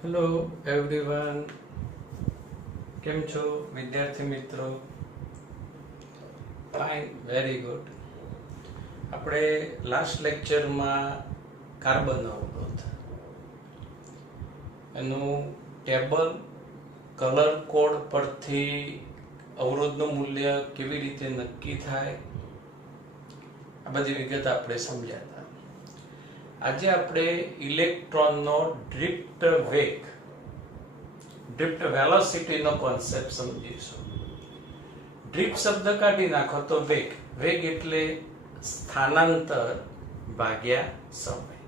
Hello everyone, કેમ છો વિદ્યાર્થી મિત્રો? Fine, very good. આપણે લાસ્ટ લેક્ચરમાં કાર્બન અવરોધ એનું ટેબલ કલર કોડ પરથી અવરોધનું મૂલ્ય કેવી રીતે નક્કી થાય આ બધી વિગત આપણે સમજ્યા હતા. આજે આપણે ઇલેક્ટ્રોનનો ડ્રિફ્ટ વેલોસિટીનો કોન્સેપ્ટ સમજીશું. ડ્રિફ્ટ શબ્દ કાઢી નાખો તો વેગ એટલે સ્થાનાંતર ભાગ્યા સમય.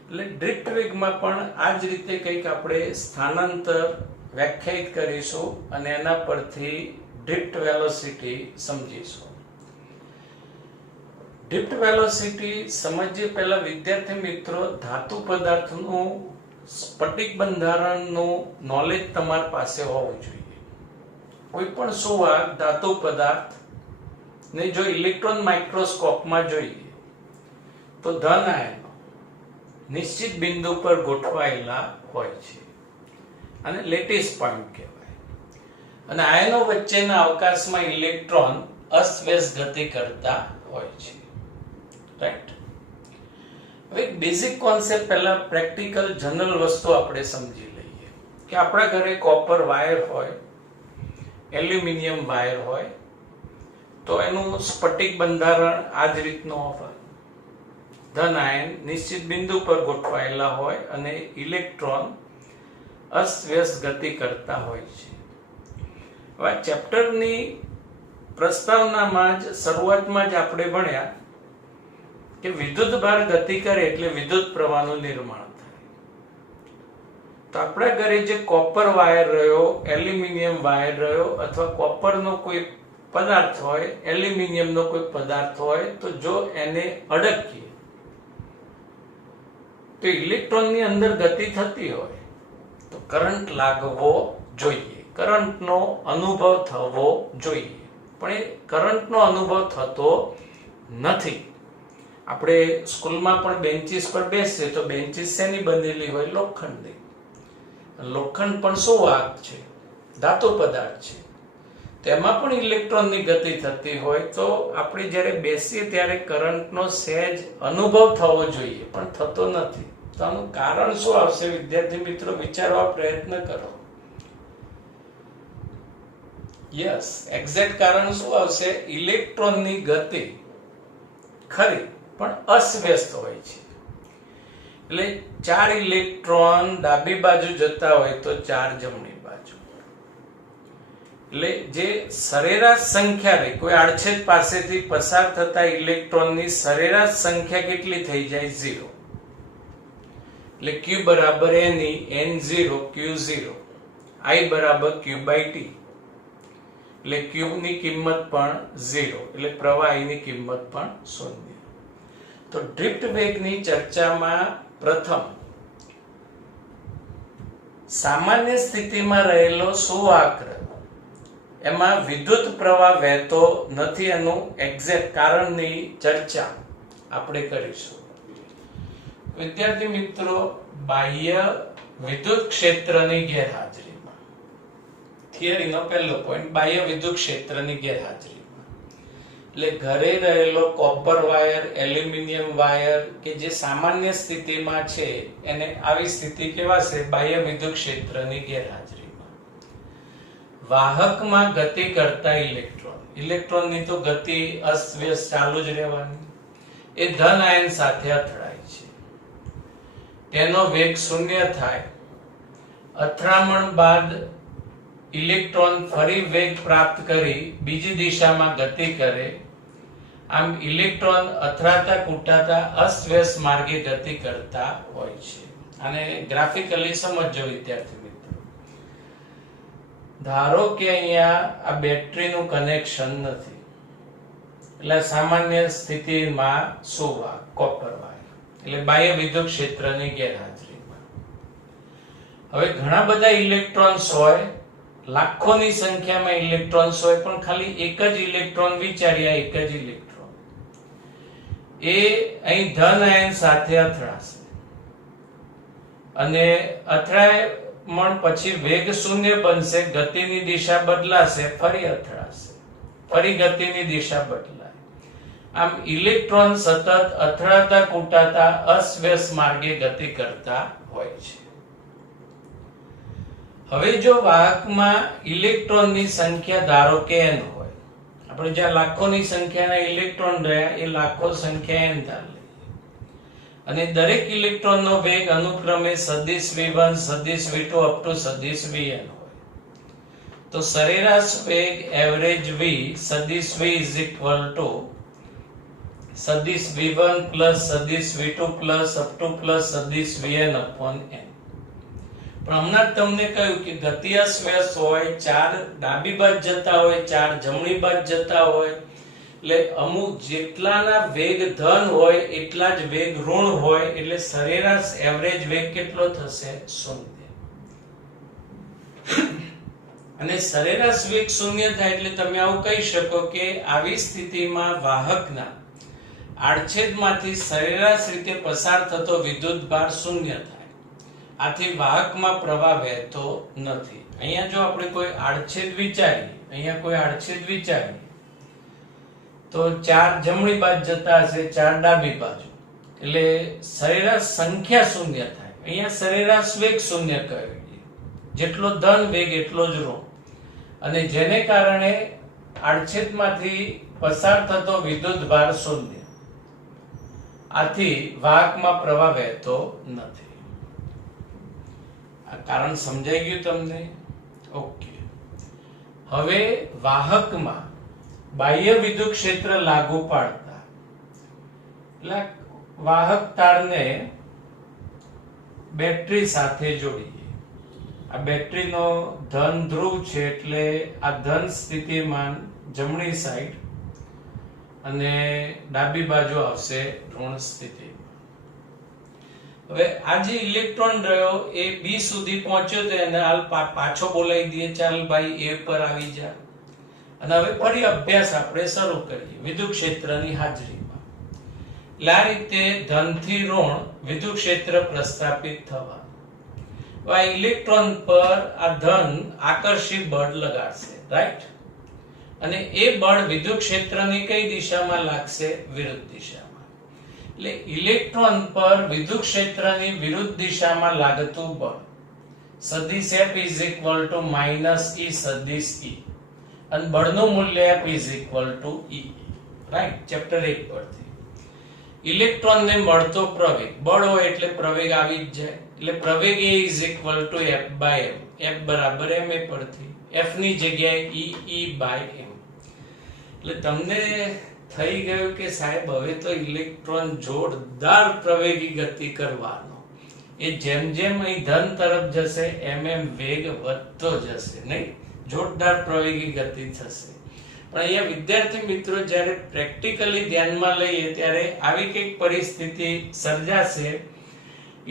એટલે ડ્રિફ્ટ વેગમાં પણ આ જ રીતે કંઈક આપણે સ્થાનાંતર વ્યાખ્યાયિત કરીશું અને એના પરથી ડ્રિફ્ટ વેલોસિટી સમજીશું. ડ્રિફ્ટ વેલોસિટી સમજીએ પહેલા વિદ્યાર્થી મિત્રો ધાતુ પદાર્થનું સ્ફટિક બંધારણનું નોલેજ તમારી પાસે હોવું જોઈએ. કોઈ પણ સુવાહક ધાતુ પદાર્થ ને જો ઇલેક્ટ્રોન માઇક્રોસ્કોપમાં જોઈએ તો ધન આયનો નિશ્ચિત બિંદુ પર ગોઠવાયેલા હોય છે અને લેટિસ પોઈન્ટ કહેવાય. અને આયનો વચ્ચેના અવકાશમાં ઇલેક્ટ્રોન અસ્વ્યસ્ત ગતિ કરતા હોય છે. રાઈટ. હવે એક બેઝિક કોન્સેપ્ટ પહેલા પ્રેક્ટિકલ જનરલ વસ્તુ આપણે સમજી લઈએ કે આપણા ઘરે કોપર વાયર હોય, એલ્યુમિનિયમ વાયર હોય તો એનું સ્ફટિક બંધારણ આ જ રીતનું હોય. ધન આયન નિશ્ચિત બિંદુ પર ગોઠવાયેલા હોય અને ઇલેક્ટ્રોન અસ્વ્યસ્ત ગતિ કરતા હોય છે. હવે આ ચેપ્ટરની પ્રસ્તાવનામાં જ શરૂઆતમાં જ આપણે ભણ્યા કે વિદ્યુત ભાર ગતિ કરે એટલે વિદ્યુત પ્રવાહનું નિર્માણ થાય. તો આપણા ઘરે જે કોપર વાયર રહ્યો, એલ્યુમિનિયમ વાયર રહ્યો અથવા કોપરનો કોઈ પદાર્થ હોય, એલ્યુમિનિયમનો કોઈ પદાર્થ હોય તો જો એને અડકીએ તો ઇલેક્ટ્રોનની અંદર ગતિ થતી હોય તો કરંટ લાગવો જોઈએ, કરંટનો અનુભવ થવો જોઈએ. પણ એ કરંટનો અનુભવ થતો નથી. આપણે સ્કૂલમાં પણ બેન્ચીસ પર બેસીએ તો બેન્ચીસ શેની બનેલી હોય? લોખંડની. લોખંડ પણ શું વાહક છે? ધાતુ પદાર્થ છે. તેમાં પણ ઇલેક્ટ્રોનની ગતિ થતી હોય તો આપણે જ્યારે બેસીએ ત્યારે કરંટનો સહેજ અનુભવ થવો જોઈએ પણ થતો નથી. તો આનું કારણ શું આવશે વિદ્યાર્થી મિત્રો? વિચારવા પ્રયત્ન કરો. યસ, એક્ઝેક્ટ કારણ શું આવશે? ઇલેક્ટ્રોનની ગતિ ખરી પણ અસ્વ્યસ્ત હોય છે. એટલે 4 ઇલેક્ટ્રોન ડાબી બાજુ જતા હોય તો 4 જમણી બાજુ. એટલે જે સરેરાશ સંખ્યા રહી, કોઈ આડછેદ પાસેથી પસાર થતા ઇલેક્ટ્રોનની સરેરાશ સંખ્યા કેટલી થઈ જાય? 0. એટલે Q બરાબર Ne, N0 Q0, I બરાબર Q/T. એટલે Q ની કિંમત પણ 0, એટલે પ્રવાહીની કિંમત પણ 0. તો ડ્રિફ્ટ વેગની ચર્ચામાં પ્રથમ સામાન્ય સ્થિતિમાં રહેલો સુવાહક એમાં વિદ્યુત પ્રવાહ વહેતો નથી એનું એક્ઝેક્ટ કારણની ચર્ચા આપણે કરીશું. વિદ્યાર્થી મિત્રો, બાહ્ય વિદ્યુત ક્ષેત્રની ગેરહાજરીમાં, થિયરીનો પહેલો પોઈન્ટ, બાહ્ય વિદ્યુત ક્ષેત્રની ગેરહાજરી. એટલે ઘરે રહેલો કોપર વાયર, એલ્યુમિનિયમ વાયર કે જે સામાન્ય સ્થિતિમાં છે એને આવી સ્થિતિ કહેવાશે બાહ્ય વિદ્યુત ક્ષેત્રની ગેરહાજરીમાં. વાહકમાં ગતિ કરતા ઇલેક્ટ્રોનની તો ગતિ અસ્વ્યસ્ત ચાલુ જ રહેવાની. એ ધન આયન સાથે અથડાય છે, તેનો વેગ 0 થાય. અથડામણ બાદ ઇલેક્ટ્રોન ફરી વેગ પ્રાપ્ત કરી બીજી દિશામાં ગતિ કરે. આમ ઇલેક્ટ્રોન અથડાતા કૂટાતા અસ્વ્યસ્ત માર્ગે ગતિ કરતા હોય છે. અને ગ્રાફિકલી સમજો વિદ્યાર્થી મિત્રો. ધારો કે અહીંયા આ બેટરીનું કનેક્શન નથી, એટલે સામાન્ય સ્થિતિમાં સુવાહક કોપર વાયર, એટલે બાહ્ય વિદ્યુત ક્ષેત્રની ગેરહાજરીમાં. હવે ઘણા બધા ઇલેક્ટ્રોન્સ હોય, લાખોની સંખ્યામાં ઇલેક્ટ્રોન્સ હોય, પણ ખાલી એક જ ઇલેક્ટ્રોન, વિચાર્યા એક જ ઇલેક્ટ્રોન એ અહીં ધન આયન સાથે અથડાશે. અને અથડામણ પછી વેગ શૂન્ય બનશે, ગતિની દિશા બદલાશે, ફરી અથડાશે, ફરી ગતિની દિશા બદલાય. આમ ઇલેક્ટ્રોન સતત અથડાતા કૂટાતા અસ્વ્યસ્ત માર્ગે ગતિ કરતા હોય છે. હવે જો વાહકમાં ઇલેક્ટ્રોનની સંખ્યા ધારો કે n હોય, આપણે જ્યાં લાખોની સંખ્યાના ઇલેક્ટ્રોન રહ્યા એ લાખો સંખ્યા n ધાર લઈએ, અને દરેક ઇલેક્ટ્રોનનો વેગ અનુક્રમે સદિશ v1 સદિશ v2 અપ ટુ સદિશ vn હોય, તો સરેરાશ વેગ એવરેજ v સદિશ v ઇઝ ઇક્વલ ટુ સદિશ v1 પ્લસ સદિશ v2 plus up to plus સદિશ vn અપોન n. પણ હમણાં તમને કહ્યું કે ગતિ અસ્વ્યસ્ત હોય, ચાર ડાબી બાજુ જતા હોય, ચાર જમણી બાજુ જતા હોય, એટલે અમુક જેટલાના વેગ ધન હોય એટલા જ વેગ ઋણ હોય, એટલે સરેરાશ એવરેજ વેગ કેટલો થશે? 0. અને સરેરાશ વેગ 0 થાય એટલે તમે આવું કહી શકો કે આવી સ્થિતિમાં વાહકના આડછેદમાંથી સરેરાશ રીતે પસાર થતો વિદ્યુતભાર 0 થાય. આથી વાહકમાં પ્રવાહ વહેતો નથી. અહીંયા જો આપણે કોઈ આડછેદ વિચારીએ, અહીંયા કોઈ આડછેદ વિચારીએ તો ચાર જમણી બાજુ જતા હશે, ચાર ડાબી બાજુ, એટલે સરેરાશ સંખ્યા 0 થાય. અહીંયા સરેરાશ વેગ 0 કહેવાય, જેટલો ધન વેગ એટલો જ ઋણ, અને જેને કારણે આડછેદમાંથી પસાર થતો વિદ્યુતભાર 0. આથી વાહકમાં પ્રવાહ વહેતો નથી. આ કારણ સમજાઈ ગયું તમને? ઓકે. હવે વાહકમાં બાહ્ય વિદ્યુત ક્ષેત્ર લાગુ પાડતા, એટલે વાહક તારને બેટરી સાથે જોડીએ. આ બેટરીનો ધન ધ્રુવ છે એટલે આ ધન સ્થિતિમાન જમણી સાઈડ અને ડાબી બાજુ આવશે ઋણ સ્થિતિ. હવે આ જે ઇલેક્ટ્રોન રહ્યો એ બી સુધી પહોંચ્યો તો એને હાલ પાછો બોલાવી દઈએ, ચાલ ભાઈ એ પર આવી જા. અને હવે ફરી અભ્યાસ આપણે શરૂ કરીએ વિદ્યુત ક્ષેત્રની હાજરીમાં. એટલે આ રીતે ધનથી ઋણ વિદ્યુત ક્ષેત્ર પ્રસ્થાપિત થવા. આ ઇલેક્ટ્રોન પર આ ધન આકર્ષી બળ લગાડશે, રાઈટ? અને એ બળ વિદ્યુત ક્ષેત્રની કઈ દિશામાં લાગશે? વિરુદ્ધ દિશામાં. એટલે ઇલેક્ટ્રોન પર વિદ્યુત ક્ષેત્રની વિરુદ્ધ દિશામાં લાગતું બળ સદિશ F is equal to minus E સદિશ E, અને બળનું મૂલ્ય F is equal to E, right? Chapter 1 પરથી. ઇલેક્ટ્રોનને મળતો પ્રવેગ, બળ હોય એટલે પ્રવેગ આવી જ જાય, એટલે પ્રવેગ A is equal to F by m, F બરાબર ma પરથી, F ની જગ્યાએ E by m. એટલે તમને થઈ ગયું કે સાહેબ હવે તો ઇલેક્ટ્રોન જોરદાર પ્રવેગી ગતિ કરવાનો, એ જેમ જેમ અહીં ધન તરફ જશે એમ એમ વેગ વધતો જશે, નહીં? જોરદાર પ્રવેગી ગતિ થશે. પણ અહીંયા વિદ્યાર્થી મિત્રો જ્યારે પ્રેક્ટિકલી ધ્યાનમાં લઈએ ત્યારે આવી કઈક પરિસ્થિતિ સર્જાશે.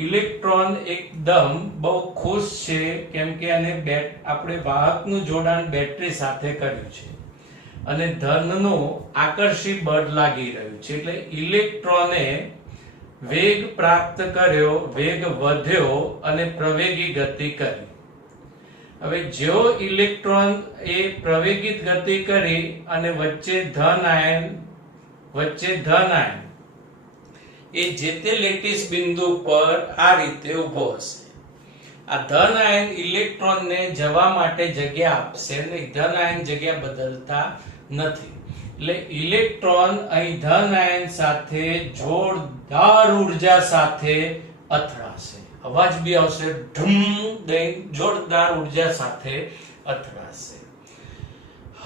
ઇલેક્ટ્રોન એકદમ બહુ ખુશ છે, કેમ કે આપણે વાહકનું જોડાણ બેટરી સાથે કર્યું છે અને ધનનું આકર્ષી બળ લાગી રહ્યું છે, એટલે ઇલેક્ટ્રોને વેગ પ્રાપ્ત કર્યો, વેગ વધ્યો અને પ્રવેગી ગતિ કરી. હવે જો ઇલેક્ટ્રોન એ પ્રવેગિત ગતિ કરી અને વચ્ચે ધન આયન એ જે તે લેટિસ બિંદુ પર આ રીતે ઊભો હશે. આ ધન આયન ઇલેક્ટ્રોનને જવા માટે જગ્યા આપશે નહીં, ધન આયન જગ્યા બદલતા નથી, એટલે ઇલેક્ટ્રોન અહીં ધન આયન સાથે જોરદાર ઉર્જા સાથે અથડાશે. અવાજ બી આવશે, ધૂમ દઈ જોરદાર ઉર્જા સાથે અથડાશે.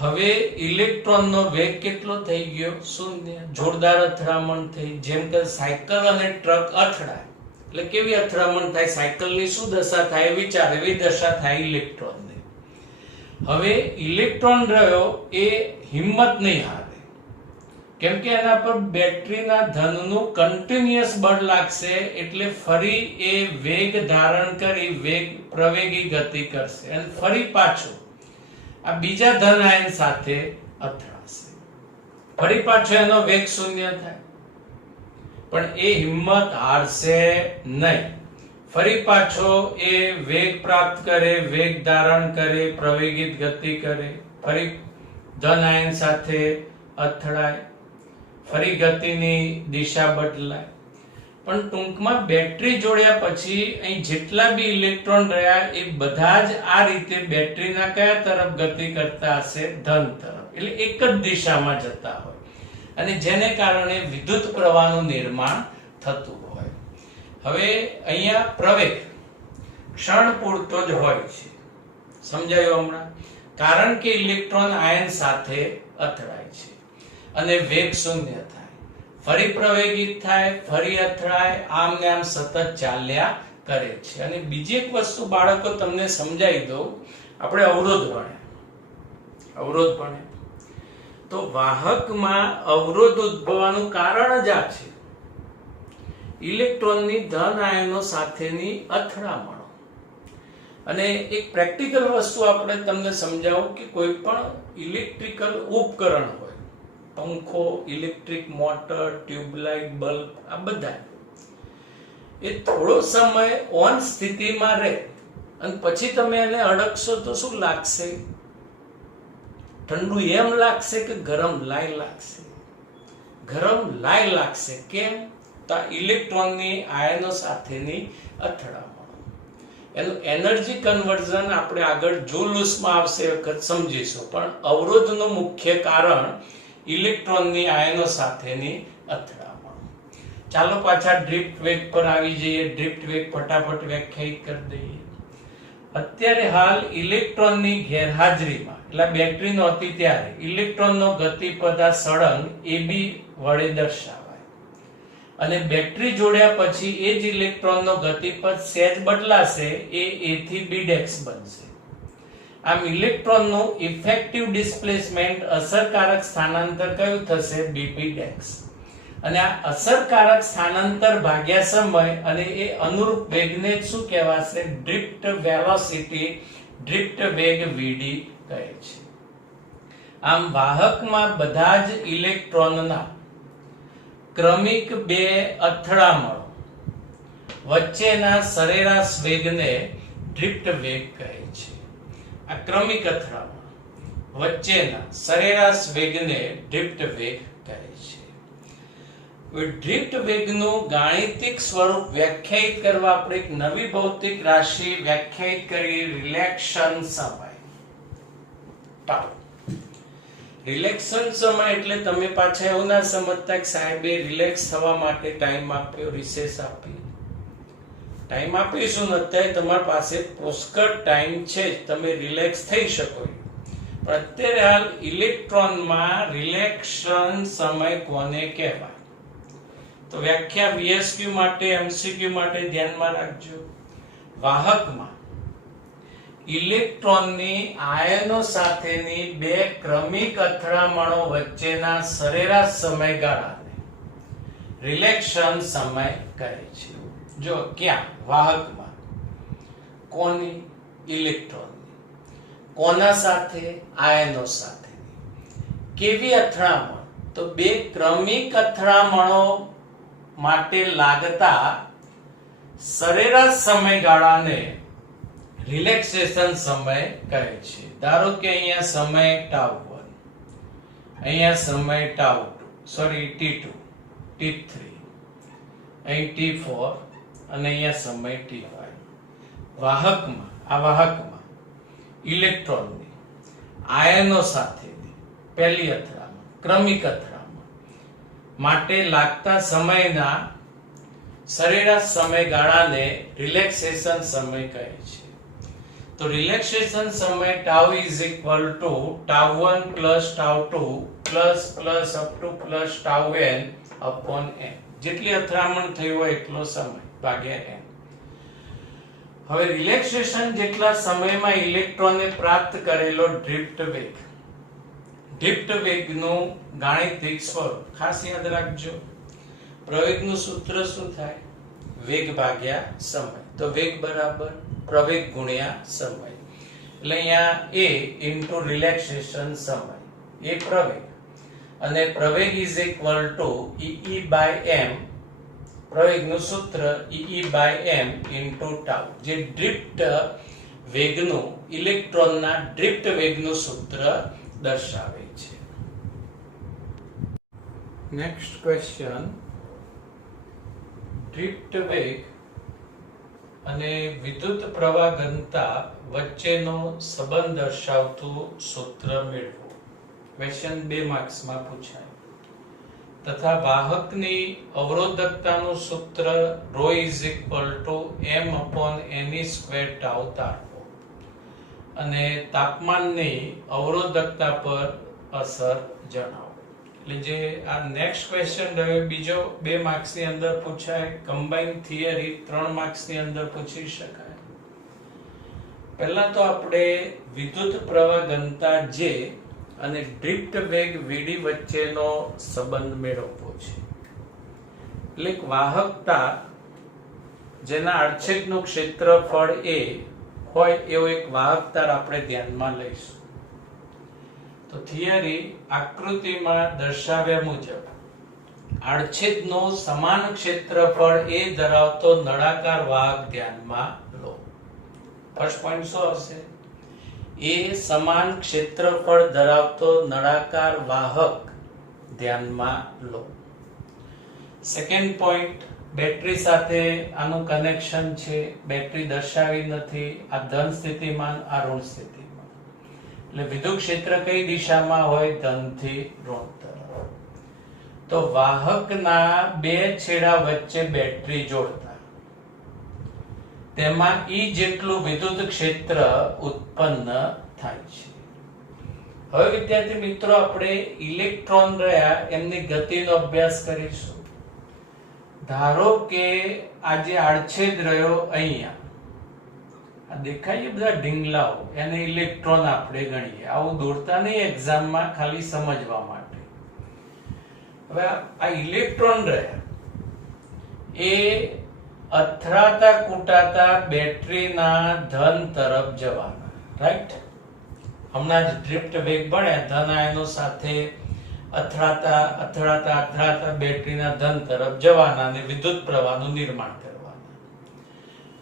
હવે ઇલેક્ટ્રોનનો વેગ કેટલો થઈ ગયો? 0. જોરદાર અથડામણ થઈ. જેમ કે સાયકલ અને ટ્રક અથડાય એટલે કેવી અથડામણ થાય? સાયકલની શું દશા થાય વિચાર, એવી દશા થાય ઇલેક્ટ્રોનની. હવે ઇલેક્ટ્રોન રહ્યો એ હિંમત નહીં હારે, કેમ કે એના પર બેટરીના ધનનું કન્ટિન્યુઅસ બળ લાગશે, એટલે ફરી એ વેગ ધારણ કરી પ્રવેગી ગતિ કરશે અને ફરી પાછો આ બીજા ધન આયન સાથે અથડાશે. ફરી પાછો એનો વેગ 0 થાય, પણ એ હિંમત હારશે નહીં. ફરી પાછો એ વેગ પ્રાપ્ત કરે, વેગ ધારણ કરે, પ્રવેગિત ગતિ કરે, ફરી ધન આયન સાથે અથડાય, ફરી ગતિની દિશા બદલાય. પણ ટૂંકમાં બેટરી જોડ્યા પછી અહીં જેટલા બી ઇલેક્ટ્રોન રહ્યા એ બધા જ આ રીતે બેટરીના કયા તરફ ગતિ કરતા હશે? ધન તરફ. એટલે એક જ દિશામાં જતા હોય અને જેને કારણે વિદ્યુત પ્રવાહનું નિર્માણ થતું હોય. હવે અહીંયા પ્રવેગ ક્ષણ પૂરતો જ હોય છે, સમજાયું હમણાં? કારણ કે ઇલેક્ટ્રોન આયન સાથે અથડાય છે અને વેગ શૂન્ય થાય, ફરી પ્રવેગિત થાય, ફરી અથડાય, આમ ને આમ સતત ચાલ્યા કરે છે. અને બીજી એક વસ્તુ બાળકો તમને સમજાવી દઉં. આપણે અવરોધ ભણ્યા તો વાહકમાં અવરોધ ઉદ્ભવવાનું કારણ જ આ છે, ઇલેક્ટ્રોનની ધન આયનો સાથેની અથડામણો. અને એક પ્રેક્ટિકલ વસ્તુ આપણે તમને સમજાવું કે કોઈ પણ ઇલેક્ટ્રિકલ ઉપકરણ હોય, પંખો, ઇલેક્ટ્રિક મોટર, ટ્યુબલાઇટ, બલ્બ, આ બધા એ થોડો સમય ઓન સ્થિતિમાં રહે અને પછી તમે એને અડકશો તો શું લાગશે? ઠંડુ એમ લાગશે કે ગરમ લાય લાગશે? ગરમ લાય લાગશે. કેમ? તો ઇલેક્ટ્રોનની આયનો સાથેની અથડામણ. એનું એનર્જી કન્વર્ઝન આપણે આગળ જુલ્સમાં આવશે વખત સમજીશું. પણ અવરોધનું મુખ્ય કારણ ઇલેક્ટ્રોનની આયનો સાથેની અથડામણ. ચાલો પાછા ડ્રિફ્ટ વેગ પર આવી જઈએ. ડ્રિફ્ટ વેગ ફટાફટ વ્યાખ્યાયિત કરી દઈએ. અત્યારે હાલ ઇલેક્ટ્રોનની ગેરહાજરીમાં, એટલે બેટરી નહોતી ત્યારે, ઇલેક્ટ્રોનનો ગતિપથ આ સળંગ AB વડે દર્શાવાય અને બેટરી જોડ્યા પછી એ જ ઇલેક્ટ્રોનનો ગતિપથ સહેજ બદલાશે, એ A થી B' બનશે. આમ ઇલેક્ટ્રોનનું ઇફેક્ટિવ ડિસ્પ્લેસમેન્ટ, અસરકારક સ્થાનાંતર કયું થશે? BB'. અને આ અસરકારક સ્થાનાંતર ભાગ્યા સમય અને એ અનુરૂપ વેગને શું કહેવાશે? ડ્રિફ્ટ વેલોસિટી, ડ્રિફ્ટ વેગ VD કહે છે. આમ વાહકમાં બધા જ ઇલેક્ટ્રોનના ક્રમિક બે અથડામણો વચ્ચેના સરેરાશ વેગને ડ્રિફ્ટ વેગ કહે છે. આ ક્રમિક અથડામણ વચ્ચેના સરેરાશ વેગને ડ્રિફ્ટ વેગ કહે છે. ડ્રિફ્ટ વેગનું ગાણિતિક સ્વરૂપ વ્યાખ્યાયિત કરવા આપણે એક નવી ભૌતિક રાશિ વ્યાખ્યાયિત કરી, રિલેક્શન સમય. ટાઉ. રિલેક્શન સમય એટલે તમે પાછા એવું ના સમજતા કે સાહેબે રિલેક્સ થવા માટે ટાઈમ આપ્યો, રિસેસ આપી. ટાઈમ આપીશું ને અત્યારે તમારી પાસે પુષ્કળ ટાઈમ છે, તમે રિલેક્સ થઈ શકો. પણ અત્યારે હાલ ઇલેક્ટ્રોનમાં રિલેક્શન સમય કોને કહેવાય? તો વ્યાખ્યા VSQ માટે, MCQ માટે ધ્યાનમાં રાખજો. વાહકમાં ઇલેક્ટ્રોનની આયનો સાથેની બે ક્રમિક અથડામણો વચ્ચેના સરેરાશ સમયગાળાને રિલેક્શન સમય કહે છે. જો ક્યાં? વાહકમાં. કોની? ઇલેક્ટ્રોનની. કોના સાથે? આયનો સાથે. કેવી અથડામણ? તો બે ક્રમિક અથડામણો માટે લાગતા સરેરાશ સમયગાળાને રિલેક્સેશન સમય કહે છે. ધારો કે અહીંયા સમય T1, અહીંયા સમય T2, T3, અહીં T4 અને અહીંયા સમય T5. વાહકમાં, આ વાહકમાં ઇલેક્ટ્રોનની આયનો સાથેની પહેલી અથડામણ, ક્રમિક અથડામણ માટે લાગતા સમયના સરેરાશ સમયગાળાને રિલેક્સેશન સમય કહે છે. તો રિલેક્સેશન સમય tau is equal to T1 plus T2 plus up to plus Tn upon n. જેટલી અથડામણ થઈ હોય એટલો સમય ભાગ્યા n. હવે રિલેક્સેશન જેટલા સમયમાં ઇલેક્ટ્રોનને પ્રાપ્ત કરેલો ડ્રિફ્ટ વેગ, ડ્રિફ્ટ વેગનું ગાણિતિક સ્વરૂપ ખાસ યાદ રાખજો. પ્રવેગનું સૂત્ર શું થાય? વેગ ભાગ્યા સમય. તો વેગ બરાબર પ્રવેગ ગુણ્યા સમય. એટલે અહીંયા a ઇન્ટુ રિલેક્સેશન સમય, એ પ્રવેગ, અને પ્રવેગ is equal two E by m પ્રવેગનું સૂત્ર E/m * tau, જે ડ્રિફ્ટ વેગનું, ઇલેક્ટ્રોનના ડ્રિફ્ટ વેગનું સૂત્ર દર્શાવે છે. નેક્સ્ટ ક્વેશ્ચન, ડ્રિફ્ટ વેગ અને વિદ્યુત પ્રવાહ ઘનતા વચ્ચેનો સંબંધ દર્શાવતું સૂત્ર મેળવો. ક્વેશ્ચન 2 માર્ક્સમાં પૂછાય. તથા વાહકની અવરોધકતાનું સૂત્ર ρ m/ne² tau તારવો અને તાપમાનની અવરોધકતા પર અસર જણાવો. એટલે જે આ નેક્સ્ટ ક્વેશ્ચન રહ્યો બીજો 2 માર્ક્સની અંદર પૂછાય, કમ્બાઇન્ડ થિયરી 3 માર્ક્સની અંદર પૂછી શકાય. પહેલા તો આપણે વિદ્યુત પ્રવાહ ઘનતા J અને ડ્રિફ્ટ વેગ Vd વચ્ચેનો સંબંધ મેળવવો છે. એટલે વાહકતા જેના આડછેદનું ક્ષેત્રફળ a હોય એવો એક વાહકતાર આપણે ધ્યાનમાં લઈશું. તો થિયરી આકૃતિમાં દર્શાવ્યા મુજબ આડછેદનો સમાન ક્ષેત્રફળ a ધરાવતો નળાકાર વાહક ધ્યાનમાં લો. ફર્સ્ટ પોઈન્ટ શું આવશે? એ સમાન ક્ષેત્રફળ ધરાવતો નળાકાર વાહક ધ્યાનમાં લો. સેકન્ડ પોઈન્ટ, બેટરી સાથે આનું કનેક્શન છે. બેટરી દર્શાવી નથી, આ ધન સ્થિતિમાન, આ ઋણ સ્થિતિમાન. એટલે વિદ્યુત ક્ષેત્ર કઈ દિશામાં હોય? ધન થી ઋણ તરફ. તો વાહકના બે છેડા વચ્ચે બેટરી જોડતા તેમાં E જેટલું વિદ્યુત ક્ષેત્ર ઉત્પન્ન થાય છે. હવે વિદ્યાર્થી મિત્રો, આપણે ઇલેક્ટ્રોન રહ્યા એમની ગતિનો અભ્યાસ કરીશું. ધારો કે આ જે આડછેદ રહ્યો અહીંયા, આ દેખાય છે બધા ઢીંગલાઓ, એને ઇલેક્ટ્રોન આપણે ગણીએ. આવું દોરતા નહીં એક્ઝામમાં, ખાલી સમજવા માટે. હવે આ ઇલેક્ટ્રોન રહ્યા એ અથડાતા કૂટાતા બેટરીના ધન તરફ જવાના, રાઈટ? હમણાં જ ડ્રિફ્ટ વેગ ભણ્યા, ધન આયનો સાથે અથડાતા બેટરીના ધન તરફ જવાના અને વિદ્યુત પ્રવાહનું નિર્માણ કરવાના.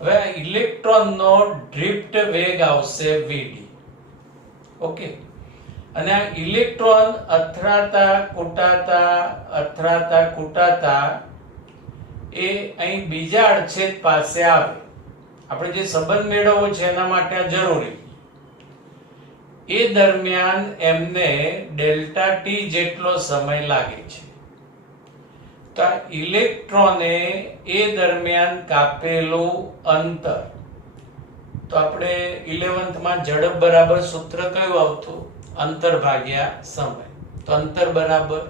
હવે આ ઇલેક્ટ્રોનનો ડ્રિફ્ટ વેગ આવશે Vd. ઓકે, અને આ ઇલેક્ટ્રોન અથડાતા કૂટાતા એ અહીં બીજા આડછેદ પાસે આવે. આપણે જે સંબંધ મેળવવો છે એના માટે આ જરૂરી. એ દરમિયાન એમને ડેલ્ટા ટી જેટલો સમય લાગે છે. તો આ ઇલેક્ટ્રોને એ દરમિયાન કાપેલું અંતર, તો આપણે 11th માં ઝડપ બરાબર સૂત્ર કયું આવતું? અંતર ભાગ્યા સમય. તો અંતર બરાબર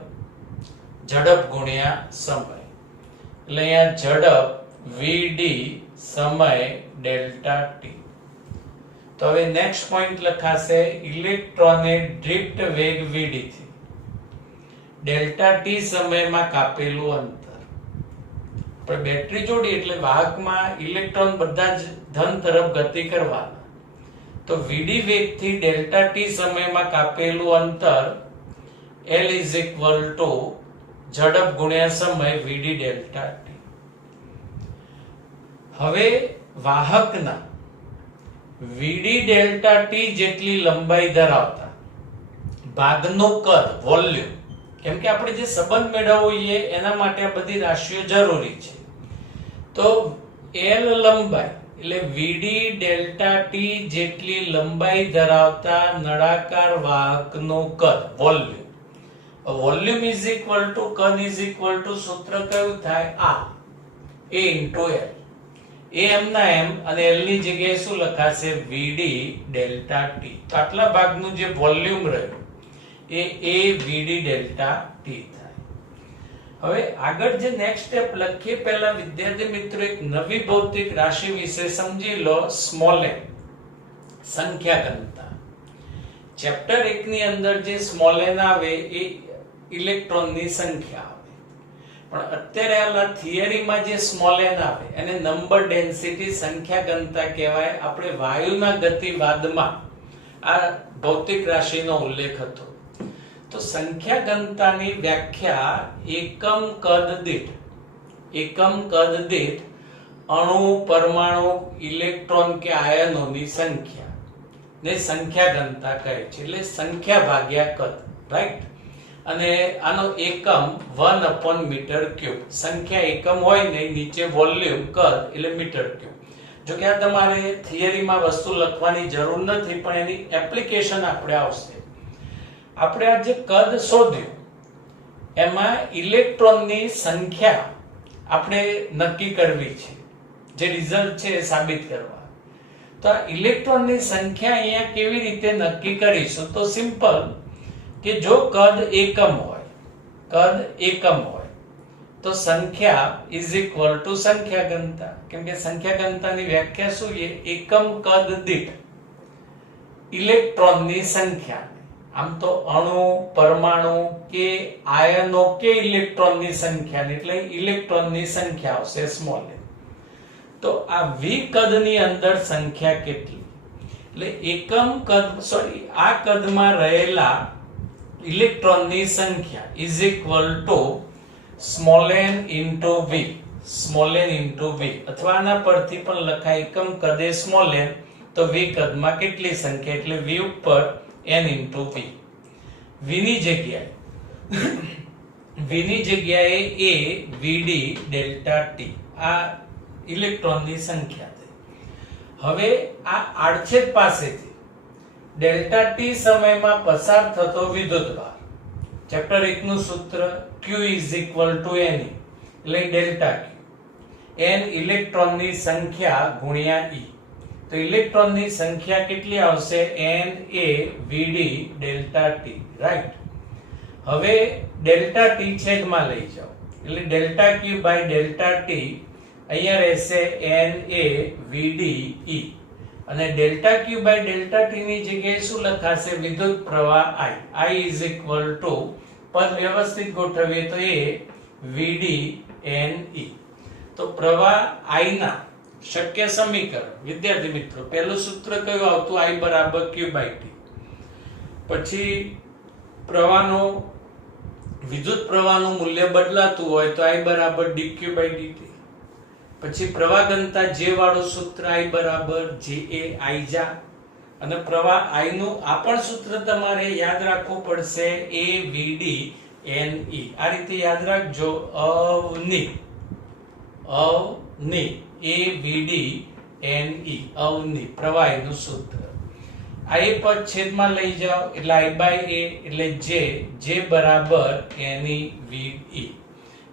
ઝડપ ગુણ્યા સમય. એટલે અહીંયા ઝડપ Vd સમય ડેલ્ટા ટી. તો હવે નેક્સ્ટ પોઈન્ટ લખાશે, ઇલેક્ટ્રોને ડ્રિફ્ટ વેગ Vd થી ડેલ્ટા ટી સમયમાં કાપેલું અંતર. પણ બેટરી જોડી એટલે વાહકમાં ઇલેક્ટ્રોન બધા જ ધન તરફ ગતિ કરવાના. તો Vd વેગથી ડેલ્ટા ટી સમયમાં કાપેલું અંતર L = ઝડપ ગુણ્યા સમય Vd ડેલ્ટા ટી. હવે વાહકના Vd ડેલ્ટા ટી જેટલી લંબાઈ ધરાવતા ભાગનું કદ, વોલ્યુમ, કેમ કે આપણે જે સંબંધ મેળવવો છે એના માટે આ બધી રાશિઓ જરૂરી છે. તો L લંબાઈ એટલે Vd ડેલ્ટા ટી જેટલી લંબાઈ ધરાવતા નળાકાર વાહકનું કદ, વોલ્યુમ. વોલ્યુમ કદ સૂત્ર કયું થાય? આ A * L. એ એમના એમ અને L ની જગ્યાએ શું લખાશે? Vd delta T. તો આટલા ભાગનું જે વોલ્યુમ રહ્યું એ Vd ડેલ્ટા ટી થાય. હવે આગળ જે નેક્સ્ટ સ્ટેપ લખીએ પહેલા વિદ્યાર્થી મિત્રો એક નવી ભૌતિક રાશિ વિશે સમજી લો, સ્મોલ m, સંખ્યા ઘનતા. ચેપ્ટર 1 ની અંદર જે સ્મોલ n આવે એ ઇલેક્ટ્રોનની સંખ્યા આવે, પણ અત્યારે આ થિયરીમાં જે સ્મોલ n આવે એને નંબર ડેન્સિટી, સંખ્યા ઘનતા કહેવાય. આપણે વાયુના ગતિવાદમાં આ ભૌતિક રાશિનો ઉલ્લેખ હતો. તો સંખ્યા ઘનતાની વ્યાખ્યા એકમ કદ દીઠ એકમ કદ દીઠ અણુ, પરમાણુ, ઇલેક્ટ્રોન કે આયનોની સંખ્યા ને સંખ્યા ઘનતા કહે છે. એટલે સંખ્યા ભાગ્યા કદ, રાઈટ. અને આનો એકમ 1/મીટર ક્યુબ. સંખ્યા એકમ હોય ને નીચે વોલ્યુમ કદ એટલે મીટર ક્યુબ. જો કે આ તમારે થિયરીમાં વસ્તુ લખવાની જરૂર નથી, પણ એની એપ્લિકેશન આપણે આવશે. આપણે આ જે કદ શોધ્યું એમાં ઇલેક્ટ્રોનની સંખ્યા આપણે નક્કી કરવી છે, જે રિઝલ્ટ છે એ સાબિત કરવા. તો આ ઇલેક્ટ્રોનની સંખ્યા અહીંયા કેવી રીતે નક્કી કરીશું? તો સિમ્પલ કે જો કદ એકમ હોય તો સંખ્યા ઇઝ ઇક્વલ ટુ સંખ્યા ઘનતા. કેમ કે સંખ્યા ઘનતાની વ્યાખ્યા શું છે? એકમ કદ દીઠ ઇલેક્ટ્રોનની સંખ્યા. આમ તો અણુ, પરમાણુ કે આયનો કે ઇલેક્ટ્રોનની સંખ્યા, એટલે ઇલેક્ટ્રોનની સંખ્યા આવશે સ્મોલ એ. તો આ v કદની અંદર સંખ્યા કેટલી? એટલે એકમ કદ આ કદમાં રહેલા ઇલેક્ટ્રોનની સંખ્યા is equal two small n into v. Small n into v, અથવા આના પરથી પણ લખાય એકમ કદે સ્મોલ n તો v કદમાં કેટલી સંખ્યા, એટલે v ઉપર n ઇન્ટુ v. v ની જગ્યાએ a vd ડેલ્ટા t આ ઇલેક્ટ્રોનની સંખ્યા થઈ. હવે આ આડછેદ પાસેથી ડેલ્ટા t સમયમાં પસાર થતો વિદ્યુતભાર, ચેપ્ટર 1 નું સૂત્ર q is equal two n, એટલે ડેલ્ટા q. n ઇલેક્ટ્રોનની સંખ્યા ગુણ્યા e. તો ઇલેક્ટ્રોનની સંખ્યા કેટલી આવશે? n a vd delta t, right. હવે ડેલ્ટા t છેદમાં લઈ જાઓ, એટલે delta q by delta t અહીંયા રહેશે n a vd e. અને delta q by delta t ની જગ્યાએ શું લખાશે? વિદ્યુત પ્રવાહ i ઇઝ ઇક્વલ ટુ પદ વ્યવસ્થિત ગોઠવીએ તો a vd n e. તો પ્રવાહ i ના શક્ય સમીકરણ, વિદ્યાર્થી મિત્રો, પહેલું સૂત્ર કયું આવતું? i બરાબર q બાય t. પછી પ્રવાહનો વિદ્યુત પ્રવાહનું મૂલ્ય બદલાતું હોય તો i બરાબર dq બાય dt. પછી પ્રવાહ ઘનતા J વાળું સૂત્ર i બરાબર ja i જા. અને પ્રવાહ i નું આ પણ સૂત્ર તમારે યાદ રાખવું પડશે, a vd n e. આ રીતે યાદ રાખજો, Avani a vd n e, Avani પ્રવાહીનું સૂત્ર. આ એ પદ છેદમાં લઈ જાઓ, એટલે i બાય a એટલે j બરાબર n e v e.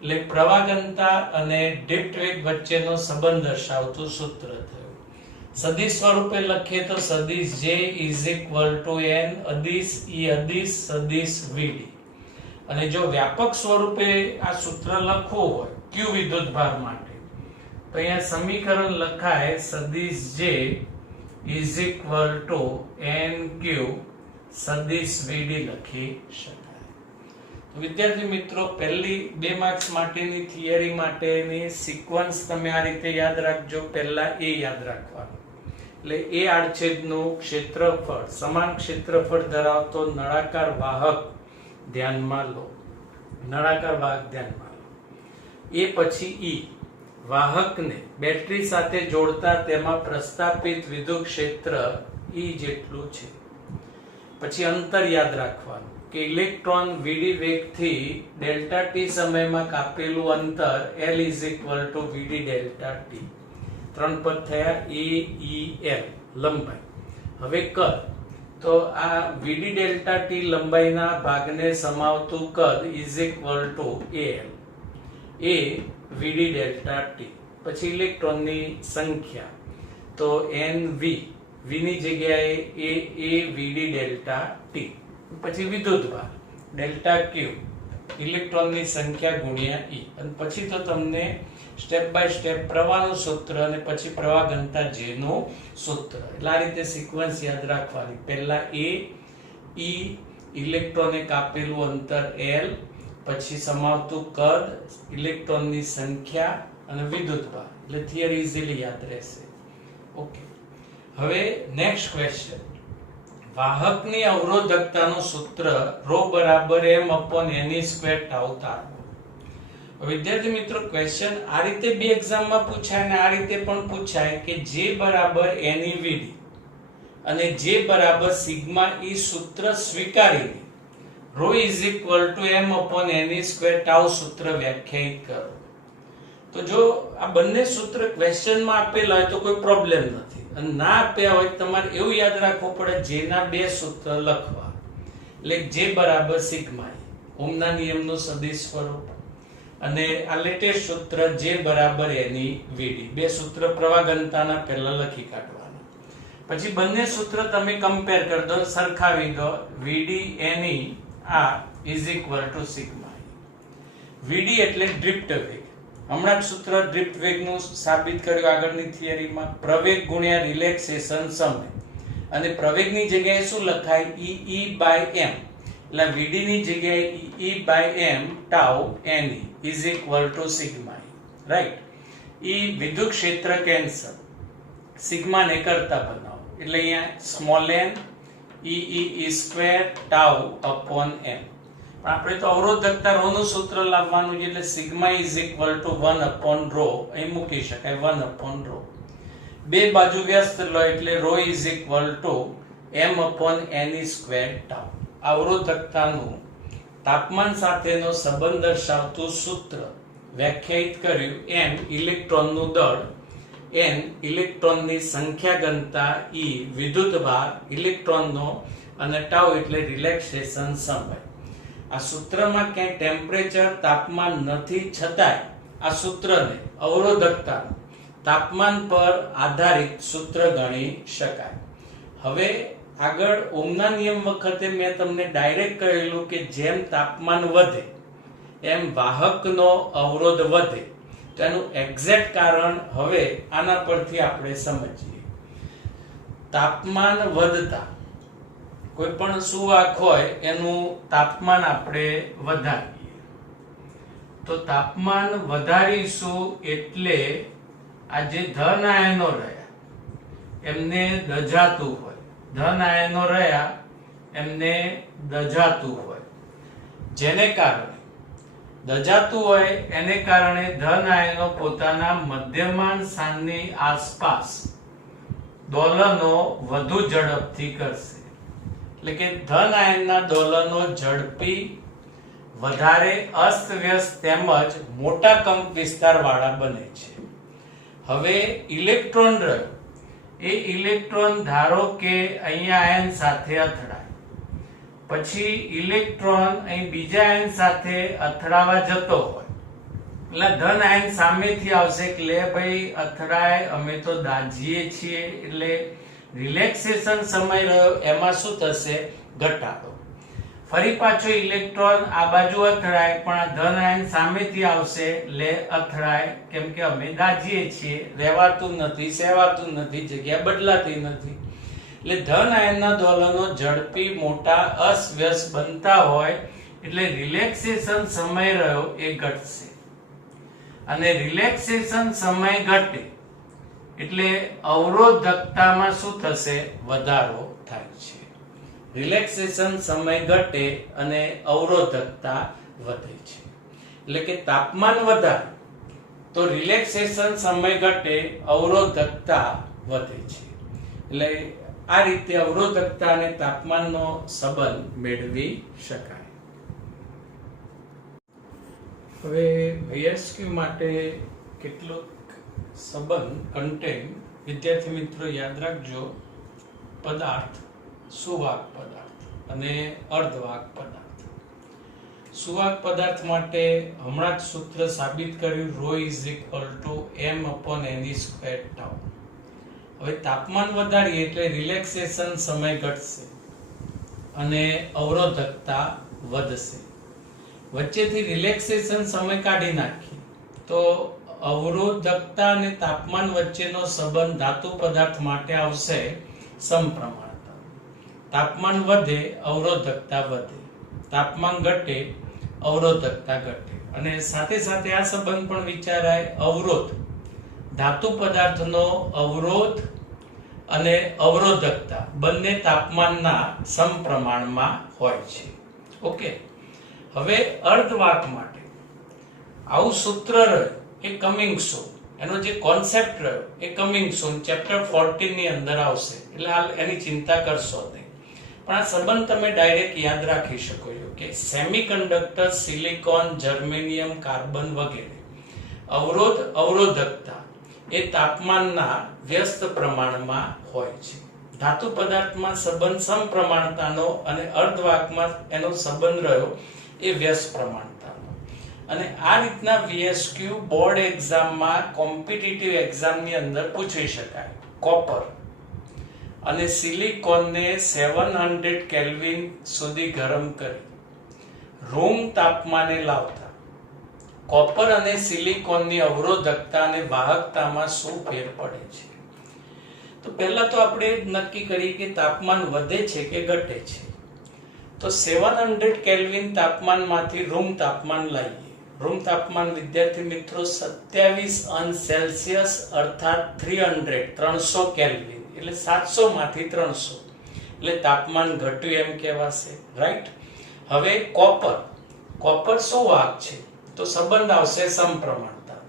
એટલે પ્રવાહ ઘનતા અને દીઠ વેગ વચ્ચેનો સંબંધ દર્શાવતું સૂત્ર થયું. સદિશ સ્વરૂપે લખીએ તો સદિશ j is equal two n અદિશ e અદિશ સદિશ vd. અને જો વ્યાપક સ્વરૂપે આ સૂત્ર લખવું હોય q વિદ્યુતભાર માટે, તો અહીંયા સમીકરણ લખાય સદિશ j is equal two nq સદિશ vd લખી શકાય. વિદ્યાર્થી મિત્રો, પહેલી 2 માર્ક્સ માટેની થિયરી માટેની સિક્વન્સ તમે આ રીતે યાદ રાખજો. પહેલા એ યાદ રાખવાનું, એટલે એ આડછેદનું ક્ષેત્રફળ, સમાન ક્ષેત્રફળ ધરાવતો નળાકાર વાહક ધ્યાનમાં લો. નળાકાર વાહક ધ્યાનમાં લો. એ પછી ઈ વાહકને બેટરી સાથે જોડતા તેમાં પ્રસ્થાપિત વિદ્યુત ક્ષેત્ર ઈ જેટલું છે. પછી અંતર યાદ રાખવાનું કે ઇલેક્ટ્રોન vd વેગથી ડેલ્ટા t સમયમાં કાપેલું અંતર l is equal two vd delta t. 3 પદ થયા, a e l લંબાઈ. હવે કદ, તો આ vd ડેલ્ટા t લંબાઈના ભાગને સમાવતું કદ is equal two al, a vd delta t. પછી ઇલેક્ટ્રોનની સંખ્યા, તો nv, v ની જગ્યાએ a vd ડેલ્ટા t. પછી વિદ્યુતભાર ડેલ્ટા q, ઇલેક્ટ્રોનની સંખ્યા ગુણ્યા e. અને પછી તો તમને સ્ટેપ બાય સ્ટેપ પ્રવાહનું સૂત્ર અને પછી પ્રવાહ ઘનતા J નું સૂત્ર. એટલે આ રીતે સિક્વન્સ યાદ રાખવાની. પહેલા a e ઇલેક્ટ્રોને કાપેલું અંતર l, પછી સમાવતું કદ, ઇલેક્ટ્રોનની સંખ્યા અને વિદ્યુતભાર. એટલે થિયરી ઇઝીલી યાદ રહેશે. ઓકે, હવે નેક્સ્ટ ક્વેશ્ચન. વાહકની અવરોધકતાનું સૂત્ર ρ બરાબર m/n² ટાઉ તારવો. વિદ્યાર્થી મિત્રો ક્વેશ્ચન આ રીતે બે એક્ઝામમાં પૂછાય અને આ રીતે પણ પૂછાય કે J બરાબર N VD અને J બરાબર સિગ્મા E સૂત્ર સ્વીકારીને ρ m/n² ટાઉ સૂત્ર વ્યાખ્યાયિત કરો. તો જો આ બંને સૂત્ર ક્વેશ્ચનમાં આપેલા હોય તો કોઈ પ્રોબ્લેમ નથી, અને ના આપ્યા હોય તમારે એવું યાદ રાખવું પડે જેના બે સૂત્ર લખવા. એટલે J બરાબર સિગ્મા E ઓહમના નિયમનું સદિશ સ્વરૂપ, અને આ લેટેસ્ટ સૂત્ર J બરાબર N VD. બે સૂત્ર પ્રવાહ ઘનતાના પહેલા લખી કાઢવાના. પછી બંને સૂત્ર તમે કમ્પેર કરી દો, સરખાવી દો. VD NE આ is equal to sigma E. VD એટલે ડ્રિફ્ટ વેગ. હમણાં જ સૂત્ર ડ્રિફ્ટ વેગનું સાબિત કર્યું આગળની થિયરીમાં. પ્રવેગ ગુણ્યા રિલેક્સેશન સમય, અને પ્રવેગની જગ્યાએ શું લખાય? E/m. એટલે VD ની જગ્યાએ E/m tau NE is equal to sigma E. Right. E વિદ્યુત ક્ષેત્ર કેન્સલ, સિગ્મા ને કરતા બનાવો એટલે અહીંયા small n E² tau upon m. આપણે તો અવરોધકતા ρ નું સૂત્ર લાવવાનું છે, એટલે સિગ્મા ઇઝ ઇક્વલ ટુ 1/ρ અહીં મૂકી શકાય. 1/ρ બે બાજુ વ્યસ્ત લો એટલે ρ is equal to m/ne² tau. અવરોધકતાનું તાપમાન સાથેનો સંબંધ દર્શાવતું સૂત્ર વ્યાખ્યાયિત કર્યું. m ઇલેક્ટ્રોનનું દળ, n ઇલેક્ટ્રોનની સંખ્યા ઘનતા, e વિદ્યુતભાર ઇલેક્ટ્રોનનો, અને ટાઉ એટલે રિલેક્સેશન સમય. આ સૂત્રમાં ક્યાંય ટેમ્પરેચર તાપમાન નથી, છતાંય આ સૂત્રને અવરોધકતા તાપમાન પર આધારિત સૂત્ર ગણી શકાય. હવે આગળ ઓહમના નિયમ વખતે મેં તમને ડાયરેક્ટ કહેલું કે જેમ તાપમાન વધે એમ વાહકનો અવરોધ વધે. તેનું એક્ઝેક્ટ કારણ હવે આના પરથી આપણે સમજીએ. તાપમાન વધતા કોઈ પણ સુવાહક હોય એનું તાપમાન આપણે વધારીએ. તો તાપમાન વધારીશું એટલે આ જે ધન આયનો રહ્યા એમને દજાતું હોય, ધન આયનો રહ્યા એમને દજાતું હોય, જેને કારણે દજાતું હોય એને કારણે ધન આયનો પોતાના મધ્યમાન સ્થાનની આસપાસ દોલનો વધુ ઝડપથી કરશે. એટલે કે ધન આયનના દોલનો ઝડપી, વધારે અસ્તવ્યસ્ત તેમજ મોટા કંપ વિસ્તાર વાળા બને છે. હવે ઇલેક્ટ્રોન રહ્યો, એ ઇલેક્ટ્રોન ધારો કે અહીંયા આયન સાથે અથડાય, પછી ઇલેક્ટ્રોન અહીં બીજા આયન સાથે અથડાવા જતો હોય, એટલે ધન આયન સામેથી આવશે કે લે ભાઈ અથડાય, અમે તો દાજીએ છીએ, એટલે રિલેક્સેશન સમય રહ્યો એમાં શું થશે? ઘટાડો. ફરી પાછો ઇલેક્ટ્રોન આ બાજુ અથડાય, પણ આ ધન આયન સામેથી આવશે, લે અથડાય, કેમ કે અમે દાજીએ છીએ, રહેવાતું નથી, સહેવાતું નથી, જગ્યા બદલાતી નથી. એટલે ધન આયનના દોલનો ઝડપી, મોટા, અસ્વ્યસ્ત બનતા હોય એટલે રિલેક્સેશન સમય રહ્યો એ ઘટશે. અને રિલેક્સેશન સમય ઘટે એટલે અવરોધકતામાં શું થશે? વધારો થાય છે. રિલેક્સેશન સમય ઘટે અને અવરોધકતા વધે છે. એટલે કે તાપમાન વધારે તો રિલેક્સેશન સમય ઘટે, અવરોધકતા વધે છે. એટલે આ રીતે અવરોધકતા અને તાપમાનનો સંબંધ મેળવી શકાય. હવે VSQ માટે કેટલોક સંબંધ કન્ટેન્ટ વિદ્યાર્થી મિત્રો યાદ રાખજો. પદાર્થ, સુવાહક પદાર્થ અને અર્ધવાહક પદાર્થ. સુવાહક પદાર્થ માટે હમણાં જ સૂત્ર સાબિત કર્યું, ρ = m/ne² ટાઉ. હવે તાપમાન વધારીએ એટલે રિલેક્સેશન સમય ઘટશે અને અવરોધકતા વધશે. વચ્ચેથી રિલેક્સેશન સમય કાઢી નાખીએ તો અવરોધકતા અને તાપમાન વચ્ચેનો સંબંધ ધાતુ પદાર્થ માટે આવશે સમપ્રમાણતા. તાપમાન વધે, અવરોધકતા વધે, તાપમાન ઘટે, અવરોધકતા ઘટે. અને સાથે સાથે આ સંબંધ પણ વિચારાય, અવરોધ, ધાતુ પદાર્થનો અવરોધ અને અવરોધકતા બંને તાપમાનના સમપ્રમાણમાં હોય છે. ઓકે. હવે અર્ધવાહક માટે આવું સૂત્ર રહ્યું એ કમિંગ સૂન, એનો જે કોન્સેપ્ટ રહ્યો એ કમિંગ સૂન ચેપ્ટર 14 ની અંદર આવશે, એટલે હાલ એની ચિંતા કરશો નહીં. પણ આ સંબંધ તમે ડાયરેક્ટ યાદ રાખી શકો છો કે સેમિકન્ડક્ટર, સિલિકોન, જર્મેનિયમ, કાર્બન વગેરે અવરોધ, અવરોધકતા એ તાપમાનના વ્યસ્ત પ્રમાણમાં હોય છે. ધાતુ પદાર્થમાં સંબંધ સમપ્રમાણતાનો અને અર્ધવાહકમાં એનો સંબંધ રહ્યો એ વ્યસ્ત પ્રમાણતાનો. અને આ રીતના VSQ બોર્ડ એક્ઝામમાં, કોમ્પિટિટિવ એક્ઝામની અંદર પૂછી શકાય. કોપર અને સિલિકોનને 700 કેલ્વિન સુધી ગરમ કરી રૂમ તાપમાને લાવતા કોપર અને સિલિકોનની અવરોધકતા અને વાહકતામાં શું ફેર પડે છે? તો પહેલા તો આપણે નક્કી કરીએ કે તાપમાન વધે છે કે ઘટે છે. તો 700 કેલ્વિન તાપમાનમાંથી રૂમ તાપમાન લાવીએ. રૂમ તાપમાન વિદ્યાર્થી મિત્રો 27 અંશ સેલ્સિયસ અર્થાત 300 કેલ્વિન, એટલે 700 માંથી 300, એટલે તાપમાન ઘટ્યું એમ કહેવાશે, રાઈટ? હવે કોપર શું વાહક છે? તો સંબંધ આવશે સમપ્રમાણતા.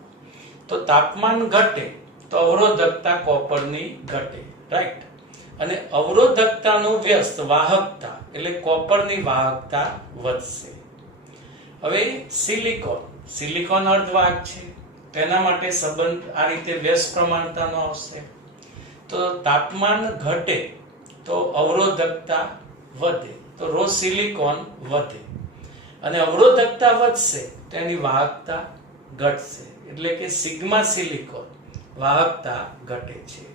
તો તાપમાન ઘટે તો અવરોધકતા કોપરની ઘટે, રાઈટ? અને અવરોધકતાનું વ્યસ્ત વાહકતા એટલે કોપરની વાહકતા વધશે. હવે સિલિકોન અર્ધવાહક છે, તેના માટે સંબંધ આ રીતે વ્યસ્ત પ્રમાણતાનો આવશે. તો તાપમાન ઘટે તો અવરોધકતા વધે, તો રો સિલિકોન વધે, અને અવરોધકતા વધશે તો એની વાહકતા ઘટશે, એટલે કે સિગ્મા સિલિકોન વાહકતા ઘટે છે.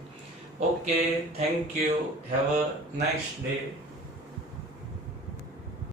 Okay, thank you, have a nice day.